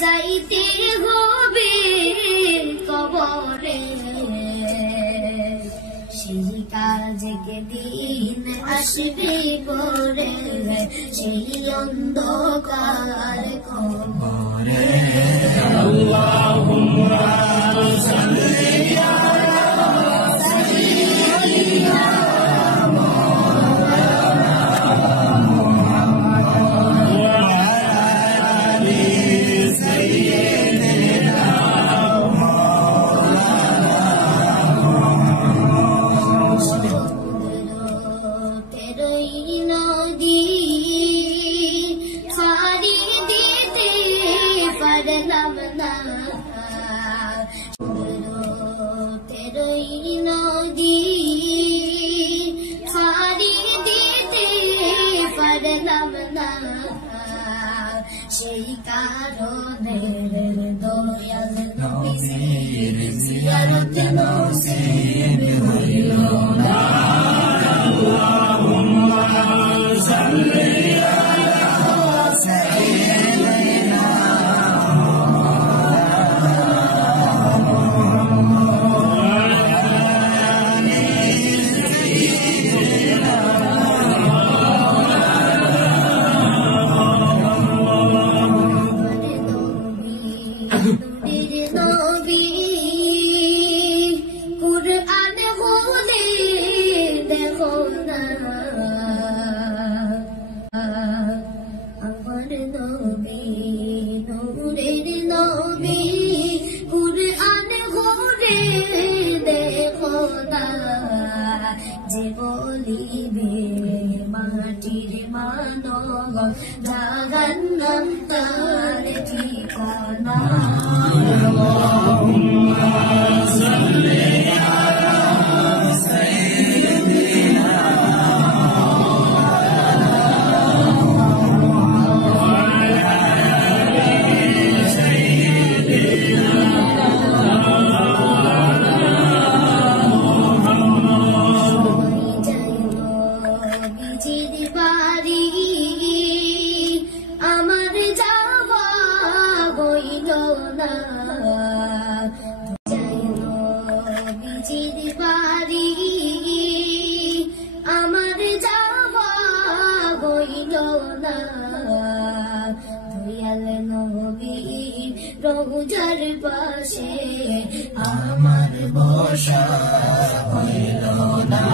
যাইতে হবে কবরে, সেই কাজকে দিন আসবে পরে, সেই অন্ধকার কবরে। আল্লাহুম্মা সাল্লি আলা সাইয়্যিদিনা সেই কারণে দয়াল নবীর জিয়ারত নসিব হইল না। আল্লাহুম্মা সাল্লি আলা সাইয়্যিদিনা যে বলিবে মাটির মানব জাহান্নাম তার ঠিকানা। আল্লাহুম্মা সাল্লি আলা সাইয়্যিদিনা রোজার পাশে আমার বসা হইল না।